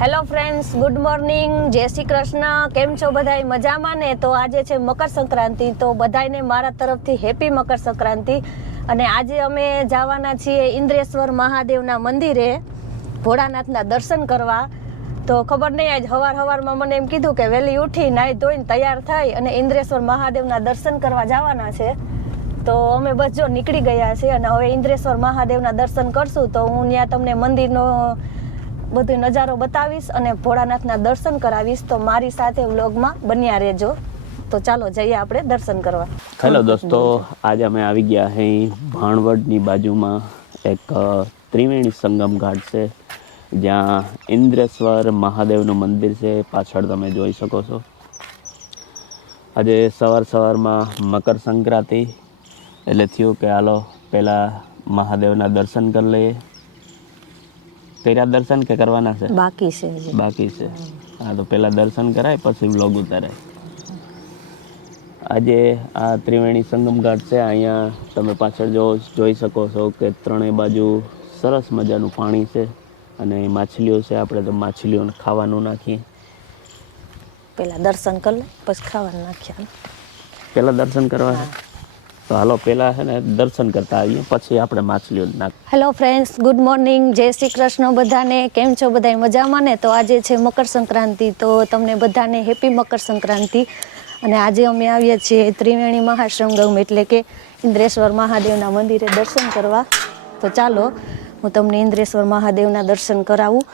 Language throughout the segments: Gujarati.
હેલો ફ્રેન્ડ્સ, ગુડ મોર્નિંગ, જય શ્રી કૃષ્ણ. કેમ છો બધાય? મજામાં ને? તો આજે છે મકર સંક્રાંતિ, તો બધાયને મારા તરફથી હેપી મકર સંક્રાંતિ. અને આજે અમે જવાના છીએ ઇન્દ્રેશ્વર મહાદેવના મંદિરે ભોળાનાથના દર્શન કરવા. તો ખબર નહીં, આજ સવારમાં મને એમ કીધું કે વહેલી ઉઠી નાહી ધોઈને તૈયાર થઈ અને ઇન્દ્રેશ્વર મહાદેવના દર્શન કરવા જવાના છે. તો અમે બસ જો નીકળી ગયા છે અને હવે ઇન્દ્રેશ્વર મહાદેવના દર્શન કરશું. તો હું ત્યાં તમને મંદિરનો બધો નજારો બતાવીશ અને ભોળાનાથના દર્શન કરાવીશ. તો મારી સાથે વ્લોગમાં બન્યા રહેજો. તો ચાલો જઈએ આપણે દર્શન કરવા. હેલો દોસ્તો, આજે અમે આવી ગયા અહીં ભાણવડની બાજુમાં એક ત્રિવેણી સંગમ ઘાટ છે, જ્યાં ઇન્દ્રેશ્વર મહાદેવનું મંદિર છે. પાછળ તમે જોઈ શકો છો. આજે સવારમાં મકર સંક્રાંતિ એટલે થયું કે હાલો પહેલાં મહાદેવના દર્શન કરી લઈએ. કર્યા દર્શન કે કરવાના છે? બાકી છે. હા, તો પહેલાં દર્શન કરાય પછી વ્લોગ ઉતારાય. આજે આ ત્રિવેણી સંગમ ઘાટ છે. અહીંયા તમે પાછળ જોઈ શકો છો કે ત્રણેય બાજુ સરસ મજાનું પાણી છે અને માછલીઓ છે. આપણે તો માછલીઓને ખાવાનું નાખીએ. પહેલા દર્શન કરી લે પછી ખાવાનું નાખ્યા. પહેલાં દર્શન કરવા છે તો હાલો પહેલાં છે ને દર્શન કરતા આવીએ, પછી આપણે માછલીઓ નાખીએ. હેલો ફ્રેન્ડ્સ, ગુડ મોર્નિંગ, જય શ્રી કૃષ્ણ બધાને. કેમ છો બધાય? મજામાં ને? તો આજે છે મકર સંક્રાંતિ, તો તમને બધાને હેપી મકર સંક્રાંતિ. અને આજે અમે આવ્યા છીએ ત્રિવેણી મહાસંગમ એટલે કે ઇન્દ્રેશ્વર મહાદેવના મંદિરે દર્શન કરવા. તો ચાલો હું તમને ઇન્દ્રેશ્વર મહાદેવના દર્શન કરાવું.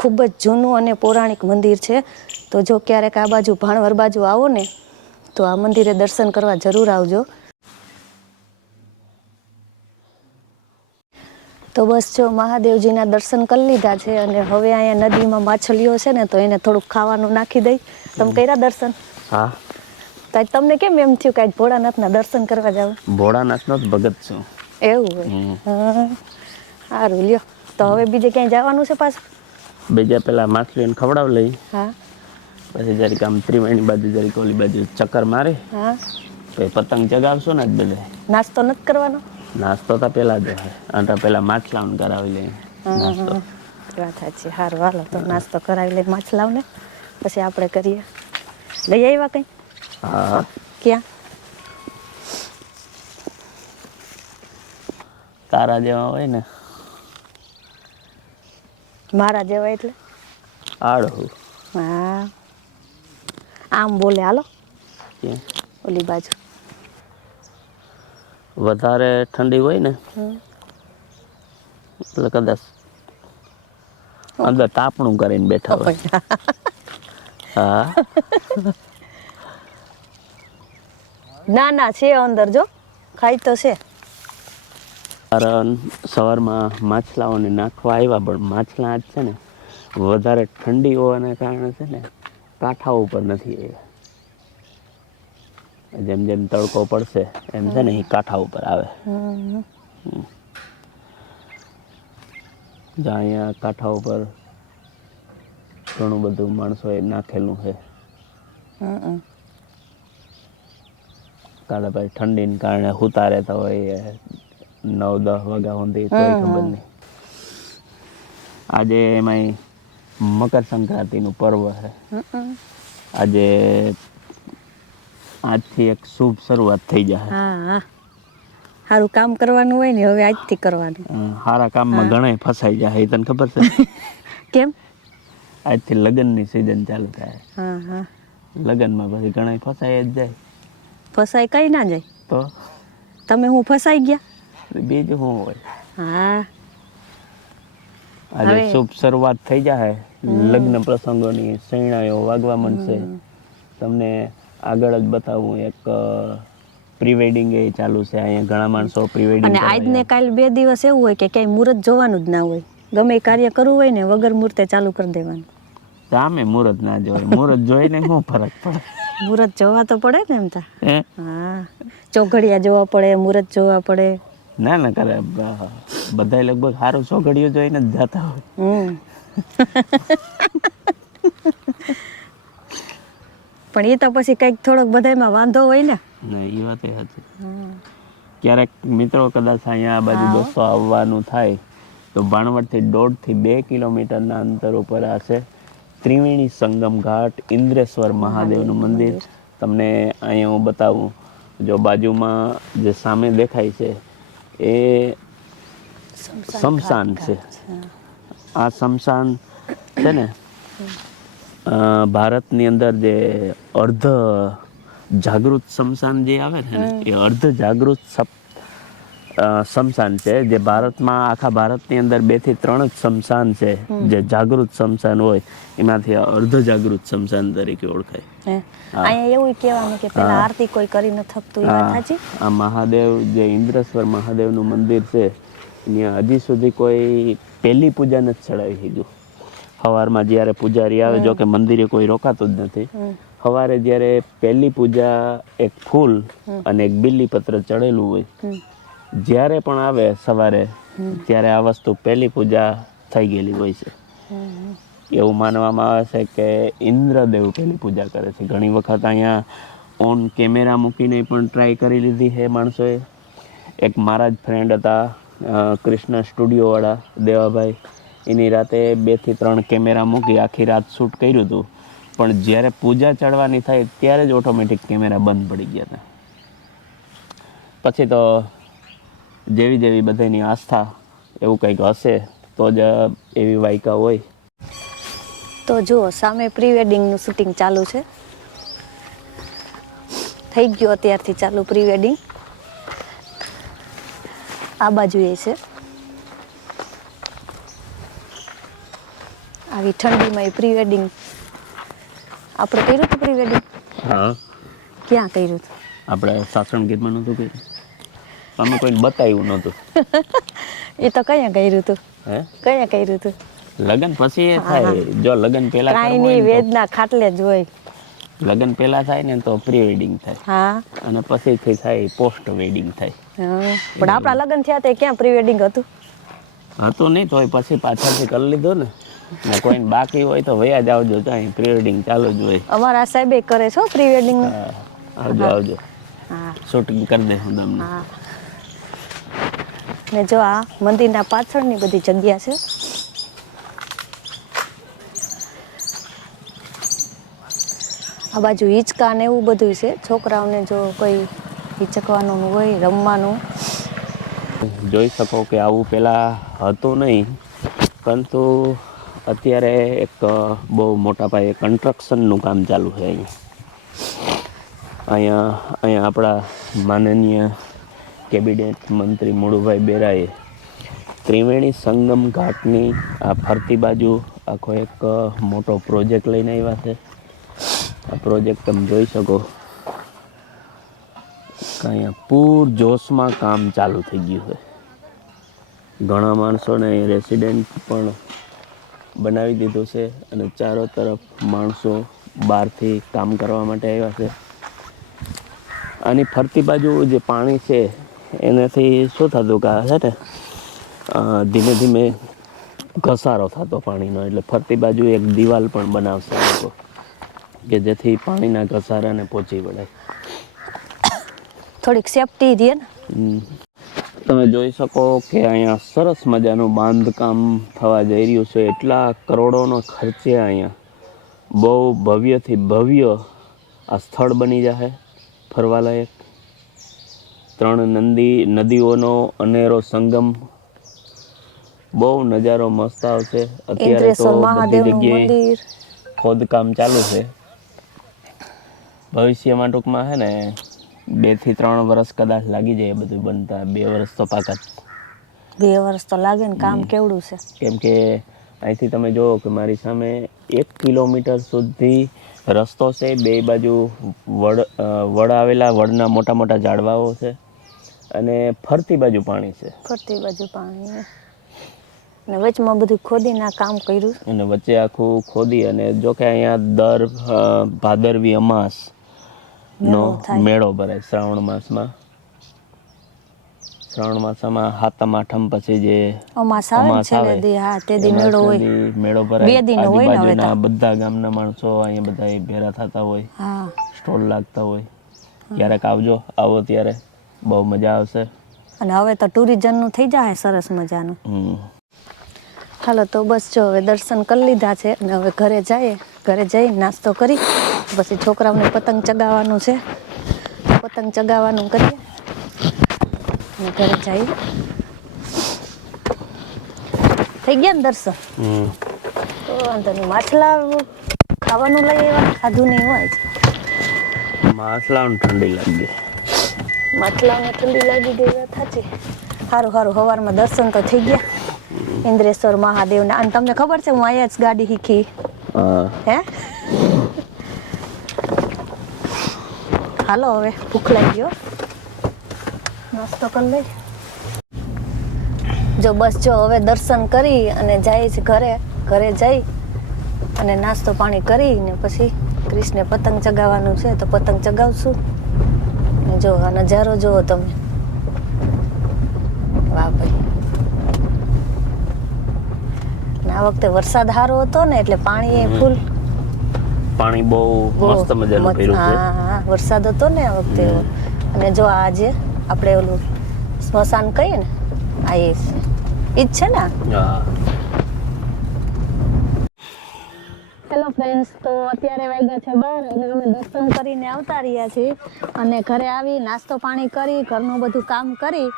ખૂબ જ જૂનું અને પૌરાણિક મંદિર છે. તો જો ક્યારેક આ બાજુ ભાણવડ બાજુ આવો ને તો આ મંદિરે દર્શન કરવા જરૂર આવજો. તો બસ જો મહાદેવજીના દર્શન કરી લીધા છે અને હવે અહીંયા નદીમાં માછલીઓ છે ને, તો એને થોડુંક ખાવાનું નાખી દઈ. તમે કર્યા દર્શન? હા. તો તમને કેમ એમ થયું કે આજ ભોળાનાથના દર્શન કરવા જાવ? ભોળાનાથનો જ ભગત છું. એવું હોય? હા, સારું લ્યો. તો હવે બીજે ક્યાંય જવાનું છે પાછું? બીજા પેલા માછલીઓને ખવડાવ લઈ. હા. પછી જરીક આમ ત્રિવેણી બાજુ જરીક ઓલી બાજુ ચક્કર મારે. હા. પછી પતંગ ચગાવશો ને બધે. નાસ્તો નથી કરવાનો? નાસ્તો તો પેલા જ હોય. અને પેલા માછલાઓને કરાવી લઈએ નાસ્તો. વાત સાચી. સારું, હાલો તો નાસ્તો કરાવી લઈએ માછલાઓને, પછી આપણે કરીએ. લઈ આવ્યા કંઈ? હા. ક્યાં? તારા જેવા હોય ને. મારા જેવા એટલે? આડો. હા, આમ બોલે. હાલો ઓલી બાજુ. વધારે ઠંડી હોય ને એટલે કદાચ અંદર તાપણું કરીને બેઠા હોય. હા. ના છે અંદર, જો ખાઈ તો છે. સવારમાં માછલાઓને નાખવા આવ્યા, પણ માછલા આજ છે ને વધારે ઠંડી હોવાને કારણે છે ને કાંઠા ઉપર નથી આવ્યા. જેમ જેમ તડકો પડશે એમ છે ને એ કાંઠા ઉપર આવે. જ્યાં અહીંયા કાંઠા ઉપર ઘણું બધું માણસોએ નાખેલું છે. કાલે ભાઈ ઠંડીને કારણે હુતા રહેતા હોય 9-10 વાગ્યા સુધી, તોય ખબર નહીં. આજે એમાંય મકર સંક્રાંતિનું પર્વ છે. આજે આજથી એક શુભ શરૂઆત થઈ જાય. હા, સારું કામ કરવાનું હોય ને, હવે આજથી કરવાનું. સારા કામમાં ઘણા ફસાઈ જાય. એ તને ખબર છે? કેમ? આજથી લગ્નની સિઝન ચાલુ થાય. હા. લગ્નમાં પછી ઘણા ફસાઈ જ જાય. ફસાઈ કઈ ના જાય તો તમે હું ફસાઈ ગયા? બીજું શું હોય. હા, આજે શુભ શરૂઆત થઈ જાય. લગ્ન પ્રસંગોની શરણાઈઓ વાગવા માંડશે. તમને આગળ જ બતાવું, એક પ્રી વેડિંગ એ ચાલુ છે અહીંયા. ઘણા માણસો પ્રી વેડિંગ. અને આજ ને કાલ 2 દિવસ એવું હોય કે ક્યાંય મુહૂર્ત જોવાનું જ ના હોય. ગમે કાર્ય કરવું હોય ને વગર મુહૂર્તે ચાલુ કરી દેવાનું. સામે મુહૂર્ત ના જોવાય. મુહૂર્ત જોઈને શું ફરક પડે? મુહૂર્ત જોવા તો પડે ને એમ તા. હા, ચોઘડિયા જોવા પડે, મુહૂર્ત જોવા પડે. ના કરે બધા લગભગ સારું ચોઘડિયું જોઈને જ જતા હોય. પણ એ તો પછી કંઈક થોડોક બધામાં વાંધો હોય ને. એ વાત એ હતી. ક્યારેક મિત્રો કદાચ અહીંયા આ બાજુ દોસ્તો આવવાનું થાય તો ભાણવડથી 1.5 થી 2 કિલોમીટરના અંતર ઉપર હશે ત્રિવેણી સંગમ ઘાટ, ઇન્દ્રેશ્વર મહાદેવનું મંદિર. તમને અહીંયા હું બતાવું, જો બાજુમાં જે સામે દેખાય છે એ શમશાન છે. આ શમશાન છે ને ભારતની અંદર જે અર્ધ જાગૃત શમશાન જે આવે ને એ અર્ધ જાગૃત શમશાન છે, જે ભારતમાં આખા ભારતની અંદર 2 થી 3 જ શમશાન છે જે જાગૃત શમશાન હોય, એમાંથી અર્ધ જાગૃત શમશાન તરીકે ઓળખાય. અહીંયા એવું કહેવાનું કે પેલા આરતી કોઈ કરી ન થકતું, એ વાત સાચી? આ મહાદેવ જે ઇન્દ્રેશ્વર મહાદેવનું મંદિર છે ત્યાં હજી સુધી કોઈ પહેલી પૂજા નથી ચડાવી શક્યું. સવારમાં જ્યારે પૂજારી આવે, જો કે મંદિરે કોઈ રોકાતું જ નથી, સવારે જ્યારે પહેલી પૂજા એક ફૂલ અને એક બીલીપત્ર ચડેલું હોય, જ્યારે પણ આવે સવારે ત્યારે આ વસ્તુ પહેલી પૂજા થઈ ગયેલી હોય છે. એવું માનવામાં આવે છે કે ઇન્દ્રદેવ પહેલી પૂજા કરે છે. ઘણી વખત અહીંયા ઓન કેમેરા મૂકીને પણ ટ્રાય કરી લીધી છે માણસોએ. એક મારા જ ફ્રેન્ડ હતા કૃષ્ણ સ્ટુડિયોવાળા દેવાભાઈ, એની રાતે 2 થી 3 કેમેરા મૂકી આખી રાત શૂટ કર્યું હતું, પણ જ્યારે પૂજા ચડવાની થાય ત્યારે જ ઓટોમેટિક કેમેરા બંધ પડી ગયા હતા. પછી તો જેવી જેવી બધાની આસ્થા એવું કંઈક હશે તો જ એવી વાયકા હોય. તો જુઓ સામે પ્રી વેડિંગનું શૂટિંગ ચાલુ છે, થઈ ગયું અત્યારથી ચાલુ પ્રી વેડિંગ. આ બાજુ એ છે, આવી ઠંડીમાં એ પ્રી વેડિંગ આપણે કર્યું હતું. પ્રી વેડિંગ ક્યાં કર્યું હતું? આપણે સાસણ ગીરમાં નહોતું કર્યું, અમે કોઈને બતાવ્યું નહોતું. એ તો કયા કર્યું હતું? કયા કર્યું હતું? લગ્ન પછી એ થાય. જો લગ્ન પહેલા કાંઈ નહીં, વેદના ખાટલે જ હોય. લગ્ન પહેલા થાય ને તો પ્રી વેડિંગ થાય, અને પછીથી થાય પોસ્ટ વેડિંગ થાય. પણ આપણા લગ્ન થયા તે ક્યાં પ્રી વેડિંગ હતું? હતું નહીં, તોય પછી પાછળથી કરી લીધું ને. કોઈને બાકી હોય તો વયા જ આવજો, ત્યાં પ્રી વેડિંગ ચાલુ જ હોય. અમારા સાહેબે કરે છો પ્રી વેડિંગ. આવજો આવજો, શૂટિંગ કરી દઈશું તમને. ને જો આ મંદિરના પાછળની બધી જગ્યા છે. આ બાજુ હિંચકા ને એવું બધું છે, છોકરાઓને જો કોઈ હિંચકવાનું હોય, રમવાનું. જોઈ શકો કે આવું પહેલાં હતું નહીં, પરંતુ અત્યારે એક બહુ મોટા પાયે કન્સ્ટ્રક્શનનું કામ ચાલુ છે અહીંયા આપણા માનનીય કેબિનેટ મંત્રી મુળુભાઈ બેરાએ ત્રિવેણી સંગમ ઘાટની આ ફરતી બાજુ આખો એક મોટો પ્રોજેક્ટ લઈને આવ્યા છે. આ પ્રોજેક્ટ તમે જોઈ શકો કે અહીંયા પૂર જોશમાં કામ ચાલુ થઈ ગયું છે. ઘણા માણસોને રેસિડેન્ટ પણ બનાવી દીધું છે, અને ચારો તરફ માણસો બહારથી કામ કરવા માટે આવ્યા છે. આની ફરતી બાજુ જે પાણી છે એનાથી શું થતું કે છે ને ધીમે ધીમે ઘસારો થતો પાણીનો, એટલે ફરતી બાજુ એક દિવાલ પણ બનાવશે લોકો કે જેથી પાણીના ઘસારાને પહોંચી વળાય, થોડીક સેફટી રહે ને. તમે જોઈ શકો કે અહીંયા સરસ મજાનું બાંધકામ થવા જઈ રહ્યું છે. એટલા કરોડોનો ખર્ચે અહીંયા બહુ ભવ્યથી ભવ્ય આ સ્થળ બની જશે ફરવાલાયક. 3 નદીઓનો અનેરો સંગમ, બહુ નજારો મસ્ત આવશે. અત્યારે તો બધી જગ્યાએ ખોદકામ ચાલુ છે. ભવિષ્યમાં ટૂંકમાં છે ને 2 થી 3 વર્ષ કદાચ લાગી જાય બધું બનતા. 2 વર્ષ તો પાકા. 2 વર્ષ તો લાગે ને. કામ કેવડું છે, કેમ કે અહીંથી તમે જુઓ કે મારી સામે 1 કિલોમીટર સુધી રસ્તો છે, 2 બાજુ વડ આવેલા, વડના મોટા મોટા ઝાડવાઓ છે, અને ફરતી બાજુ પાણી છે. ફરતી બાજુ પાણી, અને વચમાં બધું ખોદીને કામ કર્યું, અને વચ્ચે આખું ખોદી. અને જો કે અહીંયા દર ભાદરવી અમાસ નો મેળો ભરાય શ્રાવણ માસમાં. શ્રાવણ માસમાં 7મ 8મ પછી જે અમાસ આવે તે દી મેળો ભરાય. આજુબાજુના બધા ગામના માણસો અહીંયા બધા ભેરા થતા હોય, સ્ટોલ લાગતા હોય. ક્યારેક આવજો, આવો ત્યારે બહુ મજા આવશે. અને હવે તો ટુરિઝમનું થઈ જાય સરસ મજાનું. હાલો તો બસ જો હવે દર્શન કરી લીધા છે અને હવે ઘરે જઈએ. ઘરે જઈ નાસ્તો કરી પછી છોકરાઓને પતંગ ચગાવવાનું છે. પતંગ ચગાવવાનું કરીએ અને ઘરે જઈએ. થઈ ગયા ને દર્શન? તો વાંધો નહીં. માછલા ખાવાનું લઈ આવ્યા? ખાધું નહીં હોય છે. માછલાઓને ઠંડી લાગી. માછલાઓને ઠંડી લાગી ગઈ વાત સાચી. સારું સારું સવારમાં દર્શન તો થઈ ગયા ઇન્દ્રેશ્વર મહાદેવના. અને તમને ખબર છે હું અહીંયા જ ગાડી શીખી. હે હાલો હવે ભૂખ લાગી ગયો, નાસ્તો કરી લઈ. જો બસ જો હવે દર્શન કરી અને જાય છે ઘરે. ઘરે જઈ અને નાસ્તો પાણી કરીને પછી ક્રિશને પતંગ ચગાવવાનું છે તો પતંગ ચગાવશું. જો આ નજારો જુઓ તમે. વાહ ભાઈ. આ વખતે વરસાદ સારો હતો ને એટલે પાણી એ ફૂલ. પાણી બહુ મસ્ત મજાનું ભર્યું છે. હા વરસાદ હતો ને આ વખતે. અને જો આજે આપણે ઓલું સ્મશાન કહીએ ને આ એ જ છે ને. હેલો ફ્રેન્ડ્સ, તો અત્યારે વાગ્યા છે 12 અને અમે દર્શન કરીને આવતા રહ્યા છીએ. અને ઘરે આવી નાસ્તો પાણી કરી ઘરનું બધું કામ કરી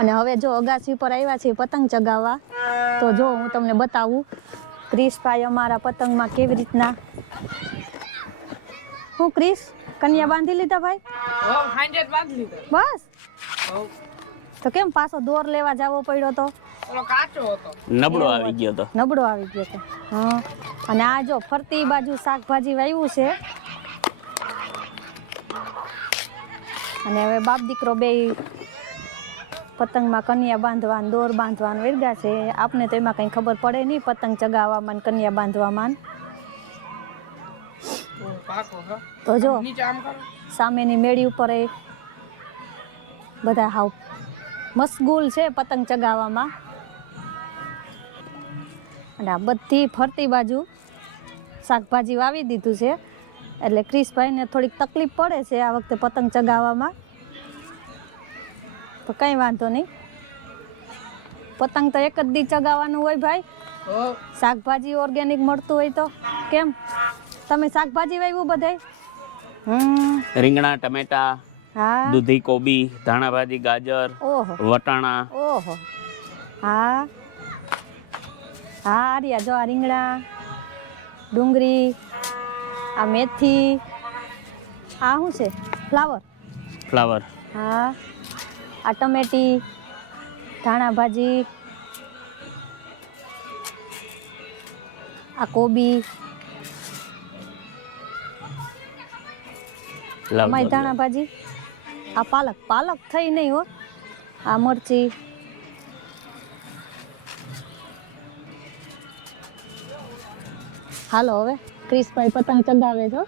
અને હવે જો અગાસી પર આવ્યા છીએ પતંગ ચગાવવા. તો જો હું તમને બતાવું ક્રિશભાઈ અમારા પતંગમાં કેવી રીતના. હું ક્રિશ કન્યા બાંધી લીધા ભાઈ? બસ તો કેમ પાછો દોર લેવા જવો પડ્યો તો? નબળો આવી ગયો તો. નબળો આવી ગયો તો. હા. અને આ જો ફરતી બાજુ શાકભાજી વાવ્યું છે અને હવે બાપ દીકરો બે પતંગમાં કન્યા બાંધવાનું દોર બાંધવાનું વેરગા છે. આપને તો એમાં કંઈ ખબર પડે નહીં પતંગ ચગાવવામાં ને કન્યા બાંધવામાં. તો જો સામેની મેળી ઉપર એ બધા હાવ મશગુલ છે પતંગ ચગાવવામાં. અને આ બધી ફરતી બાજુ શાકભાજી વાવી દીધું છે એટલે ક્રિશભાઈને થોડીક તકલીફ પડે છે આ વખતે પતંગ ચગાવવામાં. તો કંઈ વાંધો નહીં, પતંગ તો એક જ દી ચગાવવાનું હોય ભાઈ. શાકભાજી ઓર્ગેનિક મળતું હોય તો. કેમ તમે શાકભાજી વાવ્યું બધાય? રીંગણા, ટમેટા, હા, દૂધી કોબી, ધાણા ભાજી, ગાજર, ઓહો, વટાણા. ઓહો, હા હા. આર્યા જો આ રીંગણા, ડુંગળી, આ મેથી, આ શું છે? ફ્લાવર. હા, આ ટમેટી, ધાણા ભાજી, આ કોબી, અમારી ધાણા ભાજી, આ પાલક થઈ નહીં હો, આ મરચી. હાલો હવે ક્રિશભાઈ પતંગ ચગાવે છો.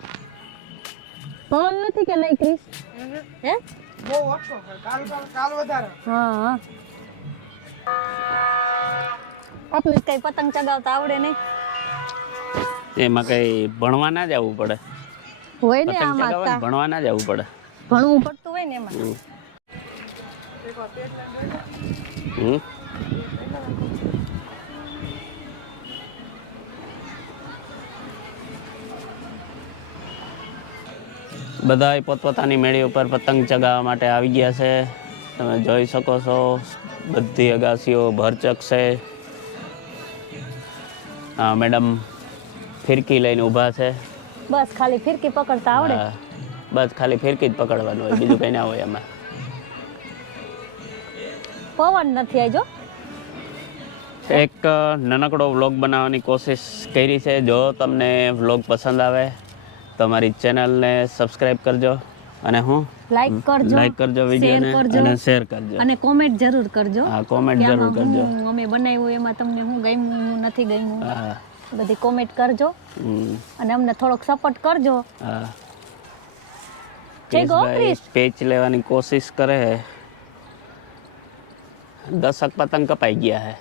પવન નથી કે નહીં ક્રિશ? હે બહુ ઓછો, કાલ વધારે. હા આપણે કઈ પતંગ ચગાવતા આવડે નહીં. એમાં કઈ ભણવા ના જવું પડે હોય ને. આમાં ભણવા ના જવું પડે, ભણવું પડતું હોય ને એમાં. બધા પોતપોતાની મેળી ઉપર પતંગ ચગાવવા માટે આવી ગયા છે. તમે જોઈ શકો છો બધી અગાસીઓ ભરચક છે. હા મેડમ ફિરકી લઈને ઊભા છે. બસ ખાલી ફિરકી પકડતા આવડે. બસ ખાલી ફિરકી જ પકડવાનું હોય, બીજું કઈ ના હોય એમાં. પવન નથી આજો. એક નાનકડો વ્લોગ બનાવવાની કોશિશ કરી છે. જો તમને વ્લોગ પસંદ આવે તમારી ચેનલને સબસ્ક્રાઇબ કરજો અને લાઈક કરજો વિડીયોને અને શેર કરજો અને કોમેન્ટ જરૂર કરજો. હા, કોમેન્ટ જરૂર કરજો. અમે બનાવ્યું એમાં તમને શું ગમ્યું નથી ગમ્યું બધી કોમેન્ટ કરજો અને અમને થોડોક સપોર્ટ કરજો. હા, પેચ લેવાની કોશિશ કરે છે. 10 પતંગ કપાઈ ગયા છે.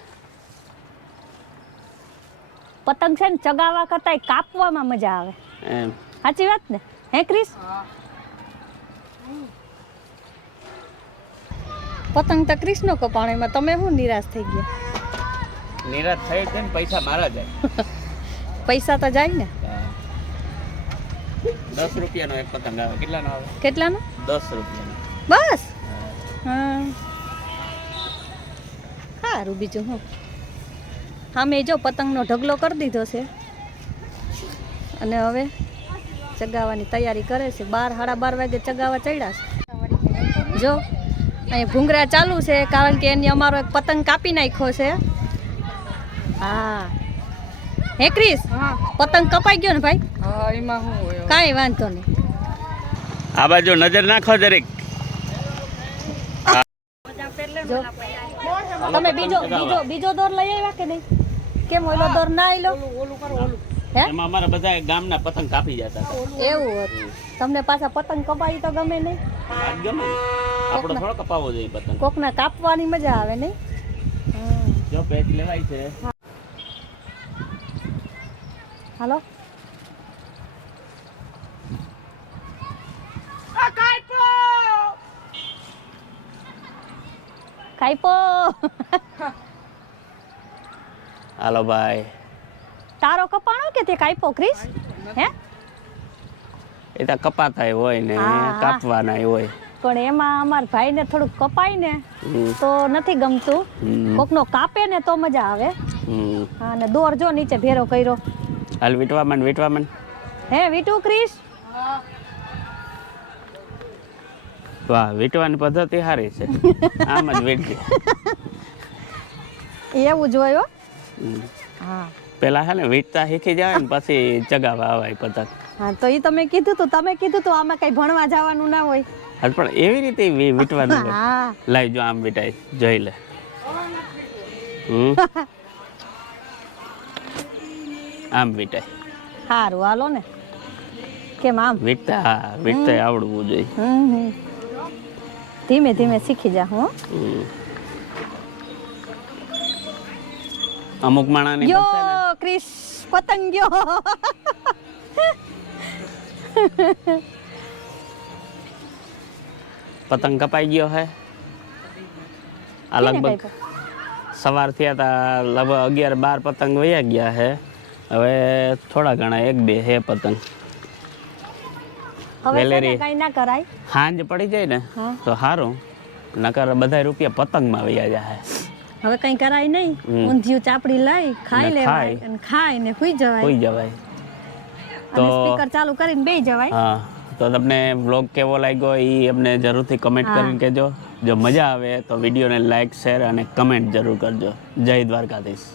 પતંગ છે ને ચગાવવા કરતા કાપવામાં મજા આવે એમ. સાચી વાત ને હે ક્રિશ? પતંગ તો ક્રિશનો કપાણો, એમાં તમે શું નિરાશ થઈ ગયા? નિરાશ થઈ છે ને પૈસા મારા જાય. પૈસા તો જાય ને. 10 રૂપિયાનો એક પતંગ આવે. કેટલાનો આવે? કેટલાનો? 10 રૂપિયાનો. બસ. હા સારું બીજું હું સામે જો પતંગનો ઢગલો કરી દીધો છે અને હવે ચગાવવાની તૈયારી કરે છે. 12 વાગે ચગાવવા ચડ્યા છે. જો અહીં ભૂંગરા ચાલુ છે કારણ કે એની અમારો એક પતંગ કાપી નાખ્યો છે. હા હે ક્રિસ, પતંગ કપાઈ ગયો ને ભાઈ? કાંઈ વાંધો નહીં. આ બાજુ નજર નાખો જરીક. જો તમે બીજો દોર લઈ આવ્યા કે નહીં? કેમ ઓલો દોર ના આવેલો? હે એમાં અમારા બધા ગામના પતંગ કાપી જતા હતા. એવું હતું. તમને પાછા પતંગ કપાવી તો ગમે નહીં? આજ ગમે ને. આપણો થોડો કપાવવો જોઈએ પતંગ. કોકને કાપવાની મજા આવે નહીં? જો પેચ લેવાય છે. હાલો કાઈપો. હાલો ભાઈ. તારો કપાણો કે તે કાઈપો ક્રિસ? હે એ તો કપાતા હોય ને હા. કાપવાના હોય. પણ એમાં અમાર ભાઈને થોડુંક કપાય ને હમ. તો નથી ગમતું. હમ. કોકનો કાપે ને તો મજા આવે. હમ. હા ને દોર જો નીચે ભેરો કર્યો. હાલ વીટવા હે વીટુ ક્રિસ? વાહ, વીટવાની પદ્ધતિ સારી છે. આમ જ વીટજે. એવું જ હોય હો. હમ. હા પેલા હે ને વીટતા શીખી જાય ને પછી ચગાવવા આવાય પતંગ. હા તો એ તમે કીધું તું આમાં કઈ ભણવા જવાનું ના હોય. હાલ પણ એવી રીતે વીટવાનું હોય. હા લાઈ જો આમ વીટાય જોઈ લે. હમ. આમ વીટાય. સારું હાલો ને. કેમ આમ? વીટતા આવડવું જોઈએ. ધીમે ધીમે શીખી જા હું. હમ. અમુક માણાની યો પાસે ને ક્રિસ પતંગ ગયો. પતંગ કપાઈ ગયો હે. આ લગભગ સવાર થયા તા લગભગ 11-12 પતંગ વયા ગયા હે. હવે થોડા ઘણા 1-2 હે પતંગ. હવે વેલેરી. કઈ ના કરાય. હાંજ પડી જાય ને હા. તો સારું, નકર બધા રૂપિયા પતંગમાં વયા જાય. હવે કઈ કરાય નહીં. હમ. ઊંધિયું ચાપડી લઈ ખાઈ ને લેવાય ખાઈ. અને ખાઈને સુઈ જવાય હોઈ જવાય. અને તો સ્પીકર ચાલુ કરીને બેસી જવાય. હા, તો તમને વ્લોગ કેવો લાગ્યો એ અમને જરૂરથી કમેન્ટ હા. કરીને કહેજો. જો મજા આવે તો વિડીયોને લાઈક, શેર અને કમેન્ટ જરૂર કરજો. જય દ્વારકાધીશ.